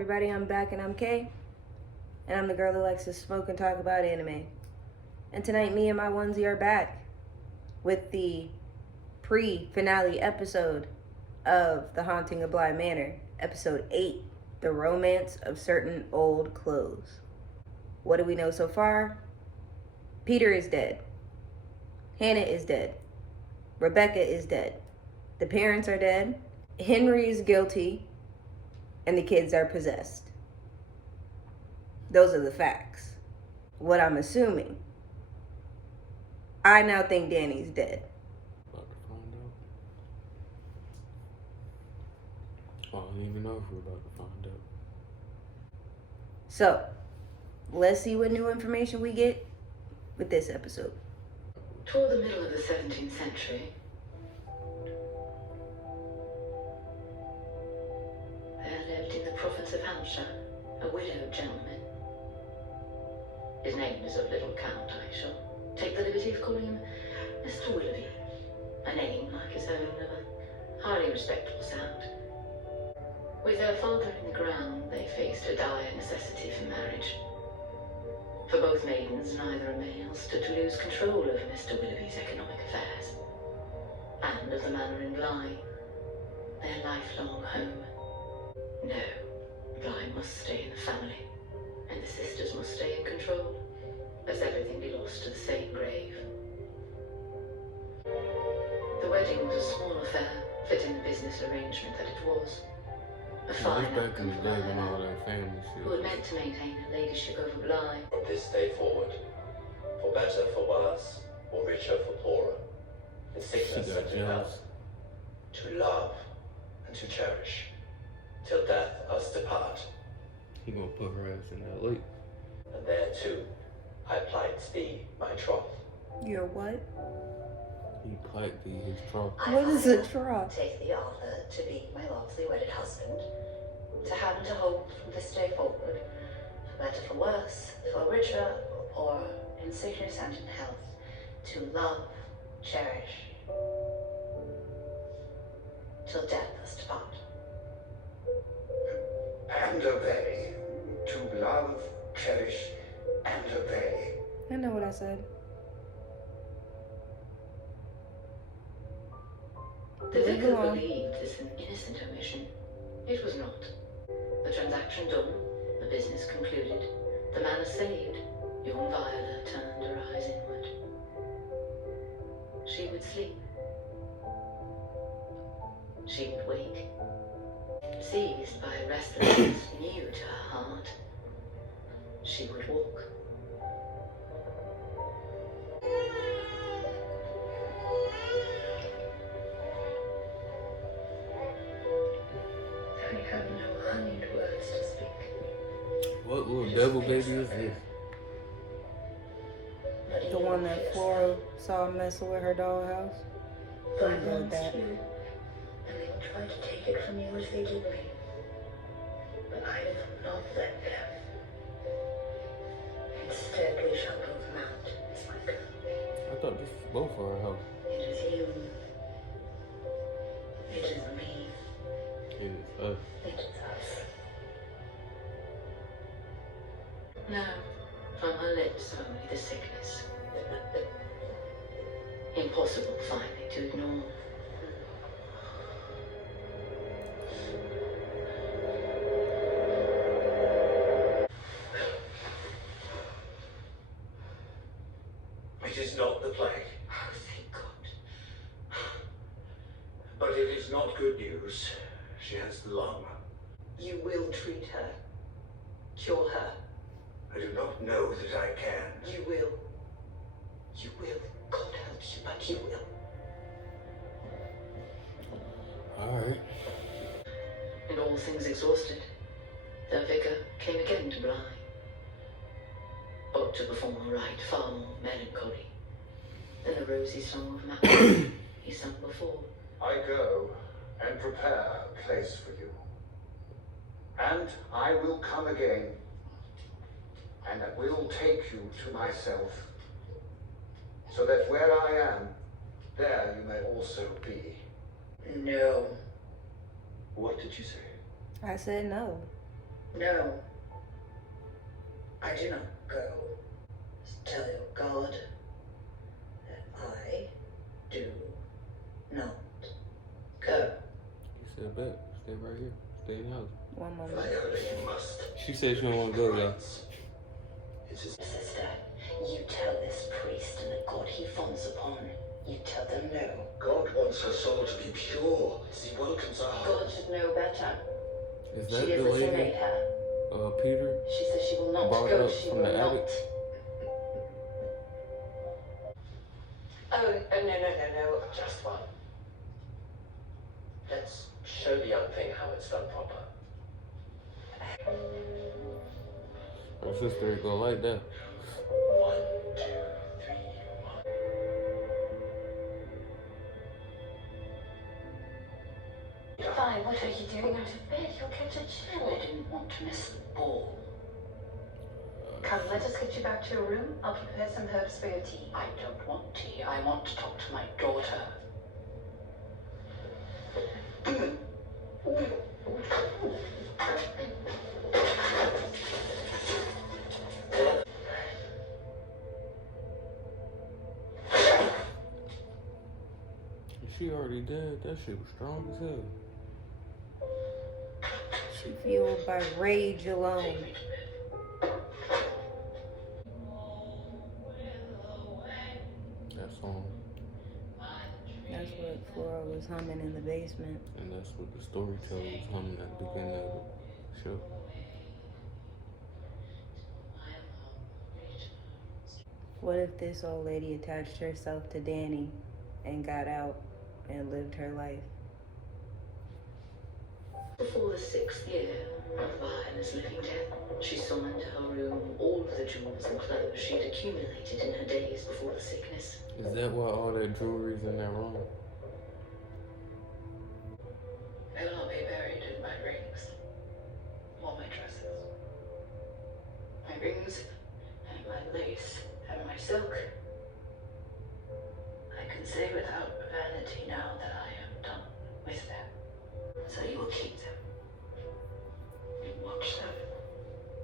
everybody, I'm back and I'm Kay, and I'm the girl that likes to smoke and talk about anime. And tonight, me and my onesie are back with the pre-finale episode of The Haunting of Bly Manor, episode 8, The Romance of Certain Old Clothes. What do we know so far? Peter is dead. Hannah is dead. Rebecca is dead. The parents are dead. Henry is guilty. And the kids are possessed. Those are the facts. What I'm assuming. I now think Danny's dead. About to find out. I don't even know if we're about to find out. So, let's see what new information we get with this episode. Toward the middle of the 17th century, there lived in the province of Hampshire a widowed gentleman. His name is of little count. I shall take the liberty of calling him Mr. Willoughby, a name like his own of a highly respectable sound. With their father in the ground, they faced a dire necessity for marriage. For both maidens, neither a male stood to lose control over Mr. Willoughby's economic affairs, and of the manor in Bly, their lifelong home. No, Bly must stay in the family, and the sisters must stay in control, lest everything be lost to the same grave. The wedding was a small affair, fitting the business arrangement that it was. A fine Back in the outcome day for when all Manor, that family shit. who had meant to maintain her ladyship over Bly. From this day forward, for better, for worse, for richer, for poorer, in sickness She got and in jealous. health, to love and to cherish, till death us depart. He gonna put her ass in that lake. And there too, I plight thee my troth. You're what? He plight thee his trough. What is a trough? Take the Arthur to be my lawfully wedded husband, to have and to hope from this day forward, for better, for worse, for richer, or in sickness and in health, to love, cherish, till death us depart. And obey, to love, cherish, and obey. I know what I said. The vicar Go on. believed this an innocent omission. It was not. The transaction done, the business concluded, the manor saved, young Viola turned her eyes inward. She would sleep. She would wake, seized by a restlessness new to her heart. She would walk. I have no honeyed words to speak. What little devil baby is this? The one that Flora saw messing with her dollhouse. I Who did want that? you, and they will try to take it from you as they did me. But I will not let them. Instead, we shall both mount as my girl. I thought this was both for her house. It is you. It is me. It is us. It is us. Now, from her lips only the sickness. Impossible finally to ignore. It is not the plague, Oh, thank God. but it is not good news. She has the lung. You will treat her. Cure her. I do not know that I can. You will. You will. God help you, but you will. Alright. And all things exhausted, the vicar came again to Bly, but to perform a rite far more melancholy than the rosy song of Manor he sung before. I go and prepare a place for you. And I will come again, and I will take you to myself, so that where I am, there you may also be. No. What did you say? I said no. No, I do not go. Tell your God that I do not go. He said, bet. Stay right here. Stay in the house. One moment. Viola, you must. She said she don't want to go, though. It is Sister, you tell this priest and the God he fawns upon, you tell them no. God wants her soul to be pure as he welcomes her heart. God should know better. Is She that is the as he lady? made her. Peter? She says she will not Brought go, up she from will the not. attic? Oh, no. Just one. Let's show the young thing how it's done proper. Her sister go like that. 1, 2, 3, 1. Fine, what are you doing out of bed? You'll catch a chill. I didn't want to miss the ball. Come, let us get you back to your room. I'll prepare some herbs for your tea. I don't want tea. I want to talk to my daughter. She already dead. That shit was strong as hell. She fueled by rage alone. That song. That's what Flora was humming in the basement. And that's what the storyteller was humming at the beginning of the show. What if this old lady attached herself to Danny and got out and lived her life? Before the 6th year of Viola's living death, she summoned to her room all of the jewels and clothes she had accumulated in her days before the sickness. Is that why all that jewelry's in that room? I will not be buried in my rings or my dresses. My rings and my lace and my silk. I can say without vanity now that I am done with them. So you will keep them. You watch them,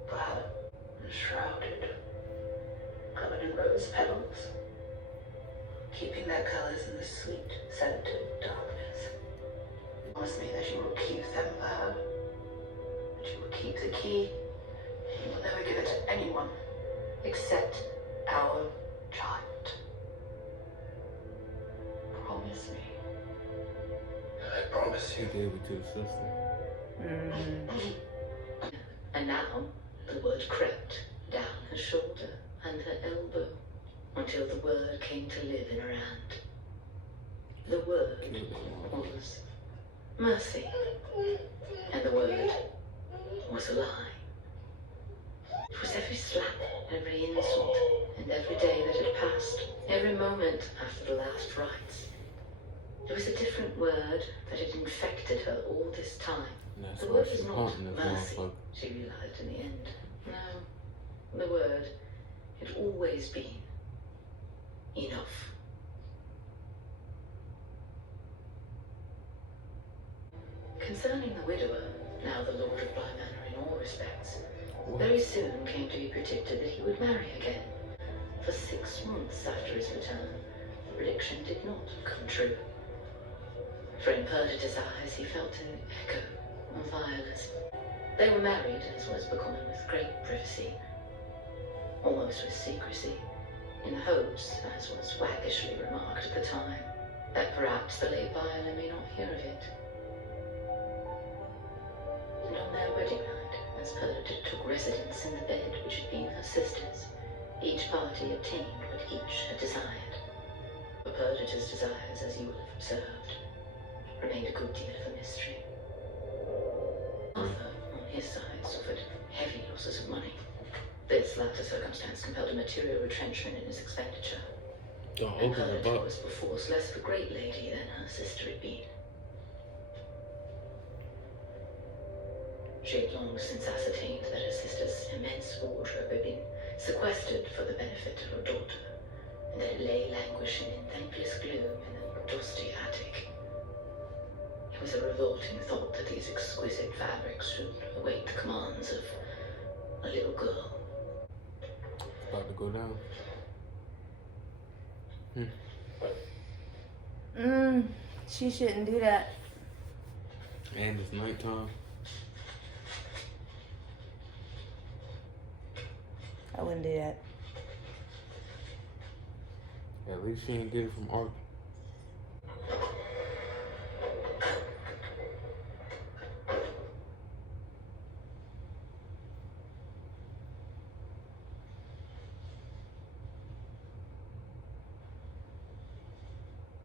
proud and shrouded, covered in rose petals, keeping their colors in the sweet, scented darkness. Promise me that you will keep them, Lab. That you will keep the key. You will never give it to anyone except our child. Promise me. I promise He you. gave it to his sister. And now the word crept down her shoulder and her elbow until the word came to live in her hand. The word was mercy, and the word was a lie. It was every slap, every insult, and every day that had passed, every moment after the last rites. There was a different word that had infected her all this time. And that's The why word she's was not haunting this mercy, motherfucker. she realized in the end. No, the word had always been enough. Concerning the widower, now the Lord of Bly Manor in all respects, very soon came to be predicted that he would marry again. For 6 months after his return, the prediction did not come true. For in Perdita's eyes he felt an echo of Viola's. They were married, as was becoming, with great privacy, almost with secrecy, in the hopes, as was waggishly remarked at the time, that perhaps the late Viola may not hear of it. And on their wedding night, as Perdita took residence in the bed which had been her sister's, each party obtained what each had desired. For Perdita's desires, as you will have observed, remained a good deal of a mystery. Arthur, on his side, suffered heavy losses of money. This latter circumstance compelled a material retrenchment in his expenditure. Don't And open the Perdita box. was perforce less of a great lady than her sister had been. She had long since ascertained that her sister's immense wardrobe had been sequestered for the benefit of her daughter, and that it lay languishing in thankless gloom in the dusty attic. It was a revolting thought that these exquisite fabrics should await the commands of a little girl. It's about to go down. She shouldn't do that. And it's nighttime. I wouldn't do that. At least she didn't get it from Arthur.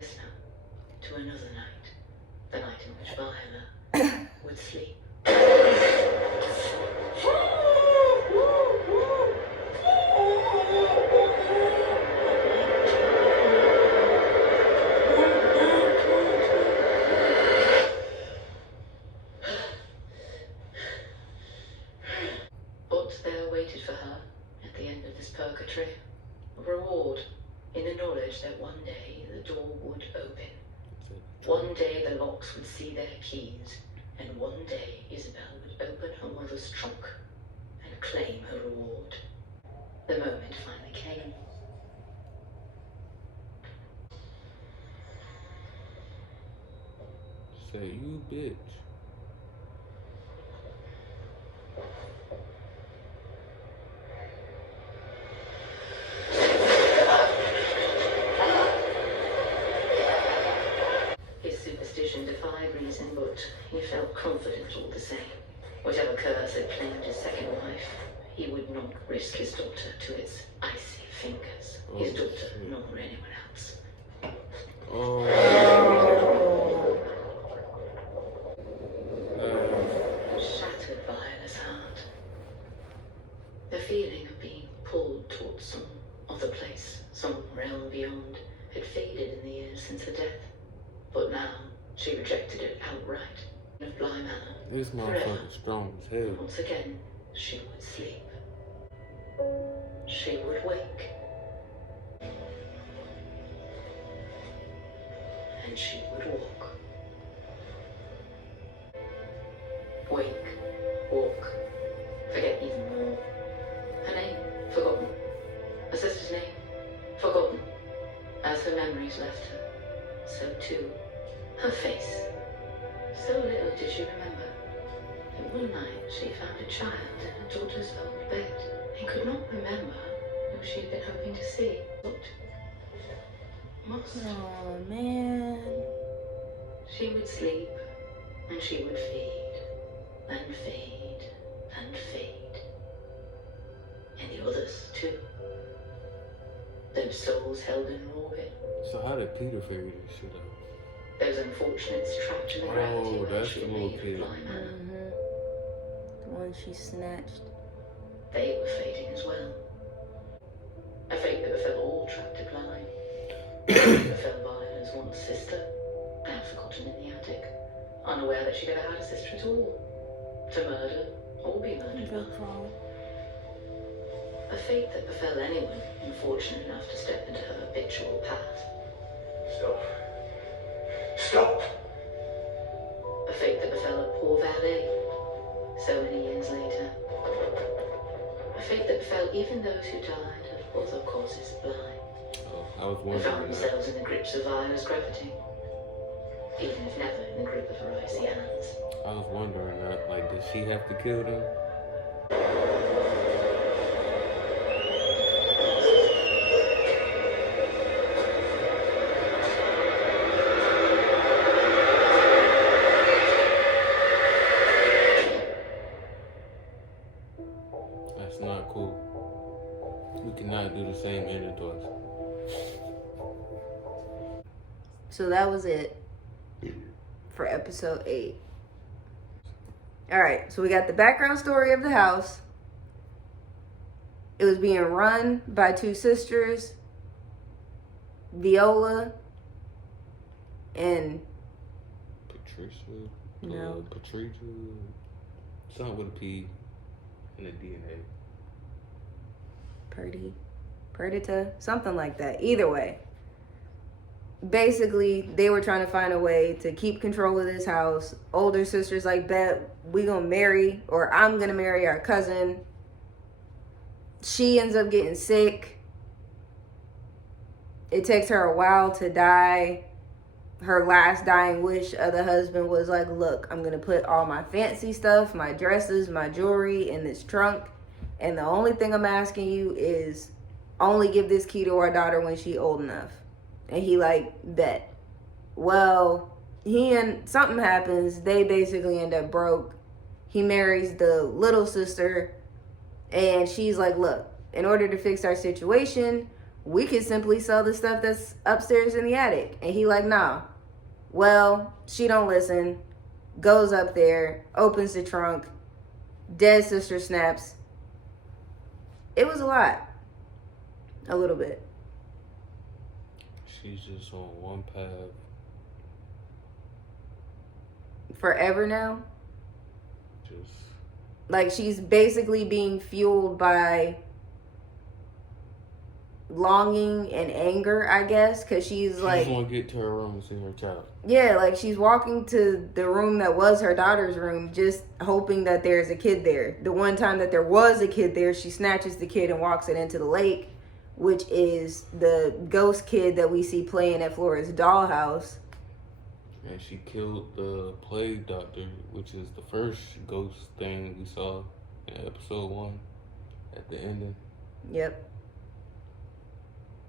Listen to another night, the night in which Viola would sleep. But there waited for her, at the end of this purgatory, a reward in the knowledge that one day the door would open. One day the locks would see their keys, and one day Isabel would open her mother's trunk and claim her reward. The moment finally came. Say, you bitch. His superstition defied reason, but he felt confident all the same. Whatever curse had claimed his second wife, he would not risk his daughter to its icy fingers. His daughter, nor anyone else. Oh. Shattered Viola's heart. The feeling of being pulled towards some other place, some realm beyond, had faded in the years since her death. But now, she rejected it outright. Of Bly Manor. This motherfucker's strong as hell. Once again, she would sleep. She would wake. And she would walk. Wake, walk, forget even more. Her name, forgotten. Her sister's name, forgotten. As her memories left her, so too, her face. So little did she remember. And one night she found a child in her daughter's old bed and could not remember who she had been hoping to see. But must. Oh, man. She would sleep, and she would fade, and fade, and fade. And the others, too. Those souls held in her orbit. So how did Peter figure this shit out? Those unfortunates trapped in the gravity Oh, where that's she the had little made kid. of Bly Manor. The one she snatched. They were fading as well. A fate that befell all trapped at Bly. Befell Viola's once sister, now forgotten in the attic, unaware that she'd ever had a sister at all. To murder, or be murdered by. A fate that befell anyone unfortunate enough to step into her habitual path. Stop. Stop! A fate that befell a poor valet so many years later. A fate that befell even those who died of other causes of Bly. Oh, I was And found wondering that. themselves in the grips of Viola's gravity. Even if never in the grip of her icy hands. I was wondering that. Like, did she have to kill them? That's not cool. We cannot do the same ending twice. So that was it for episode 8. Alright, so we got the background story of the house. It was being run by 2 sisters, Viola and Patricia? No. Patricia? Something with a P and a DNA. Perdita, something like that. Either way, basically, they were trying to find a way to keep control of this house. Older sister's like, bet we gonna marry, or I'm gonna marry our cousin. She ends up getting sick. It takes her a while to die. Her last dying wish of the husband was like, look, I'm gonna put all my fancy stuff, my dresses, my jewelry in this trunk, and the only thing I'm asking you is only give this key to our daughter when she old enough. And he like, bet. Well, something happens. They basically end up broke. He marries the little sister, and she's like, look, in order to fix our situation, we could simply sell the stuff that's upstairs in the attic. And he like, nah. Well, she don't listen, goes up there, opens the trunk, dead sister snaps. It was a lot. A little bit. She's just on one path. Forever now. Just Like, she's basically being fueled by longing and anger, I guess, because she's she like, just want to get to her room and see her child. yeah, like she's walking to the room that was her daughter's room, just hoping that there's a kid there. The one time that there was a kid there, she snatches the kid and walks it into the lake, which is the ghost kid that we see playing at Flora's dollhouse. And she killed the plague doctor, which is the first ghost thing we saw in episode 1 at the ending. Yep.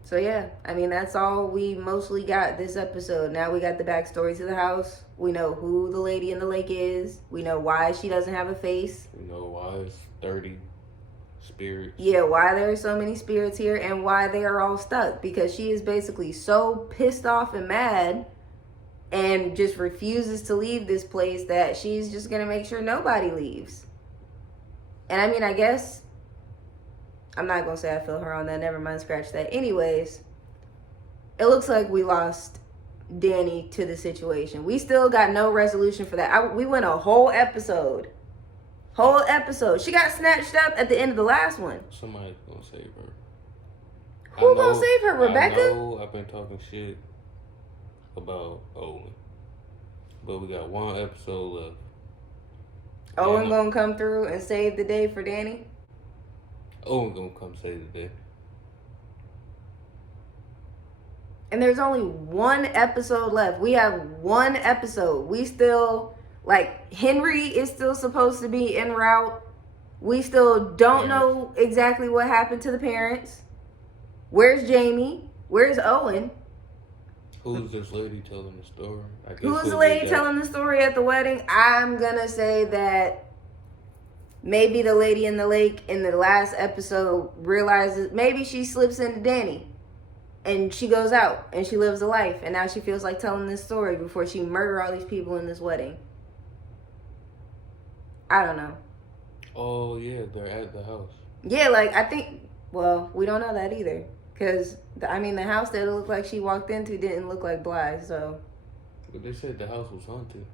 So yeah, I mean, that's all we mostly got this episode. Now we got the backstory to the house. We know who the lady in the lake is. We know why she doesn't have a face. We know why it's 30 spirits. Yeah, why there are so many spirits here and why they are all stuck. Because she is basically so pissed off and mad and just refuses to leave this place that she's just going to make sure nobody leaves. And I mean, I guess, I'm not going to say I feel her on that. Never mind, scratch that. Anyways, it looks like we lost Danny to the situation. We still got no resolution for that. We went a whole episode. She got snatched up at the end of the last one. Somebody's gonna save her. Who gonna save her, Rebecca? I know I've been talking shit about Owen, but we got one episode left. Owen gonna come through and save the day for Danny? Owen gonna come save the day. And there's only one episode left. We have one episode. We still, like, Henry is still supposed to be en route. We still don't know exactly what happened to the parents. Where's Jamie? Where's Owen? Who's this lady telling the story? Who's the lady telling the story at the wedding? I'm gonna say that maybe the lady in the lake in the last episode realizes, maybe she slips into Danny and she goes out and she lives a life, and now she feels like telling this story before she murder all these people in this wedding. I don't know. Oh yeah, they're at the house. Yeah, like, I think, well, we don't know that either. Because, I mean, the house that it looked like she walked into didn't look like Blythe, so. But they said the house was haunted.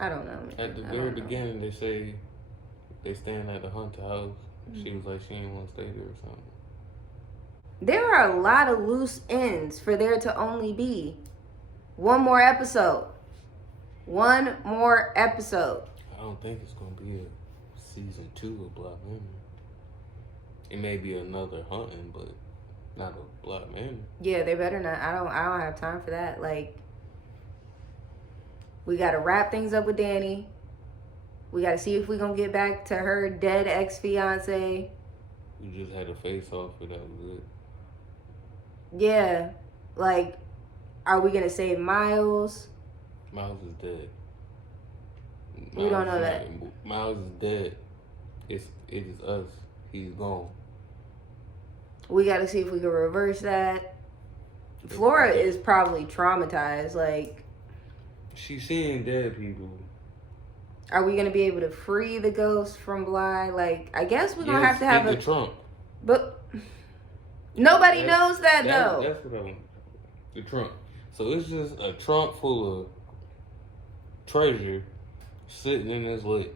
I don't know. At the very beginning, they say they staying at the haunted house. She was like, she didn't want to stay there or something. There are a lot of loose ends for there to only be one more episode. One more episode. I don't think it's going to be a season 2 of Black Manor. It may be another hunting, but not a Black Manor. Yeah, they better not. I don't have time for that. Like, we got to wrap things up with Danny. We got to see if we're going to get back to her dead ex-fiance. We just had a face-off, but that was it. Yeah. Like, are we going to save Miles? Miles is dead. We don't know that. Miles is dead. It is us. He's gone. We got to see if we can reverse that. Flora is probably traumatized. Like, she's seeing dead people. are we going to be able to free the ghost from Bly? Like, I guess we're going to have to have the trunk. But nobody knows that, though. That's what I want. The trunk. So it's just a trunk full of treasure sitting in this lake.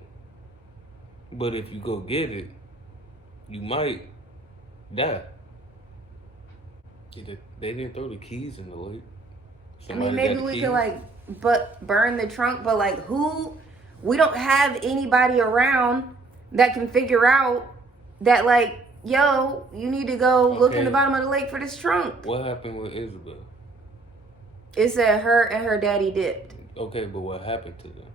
But if you go get it, you might die. They didn't throw the keys in the lake. I mean, Somebody maybe got the we keys. could but burn the trunk. But who? We don't have anybody around that can figure out that. Yo, you need to go look in the Okay. bottom of the lake for this trunk. What happened with Isabel? It said her and her daddy dipped. Okay, but what happened to them?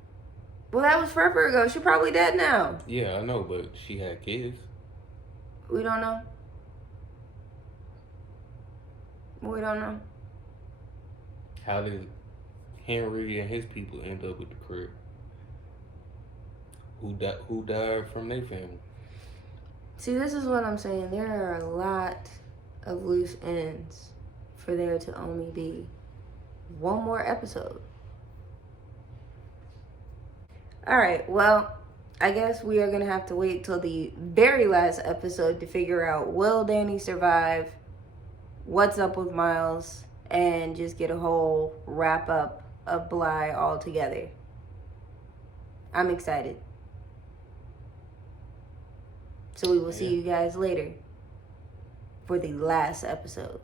Well, that was forever ago. She's probably dead now. Yeah, I know, but she had kids. We don't know. We don't know. How did Henry and his people end up with the crib? Who died from their family? See, this is what I'm saying. There are a lot of loose ends for there to only be one more episode. All right, well, I guess we are going to have to wait till the very last episode to figure out, will Danny survive? What's up with Miles? And just get a whole wrap up of Bly all together. I'm excited. So we will see you guys later for the last episode.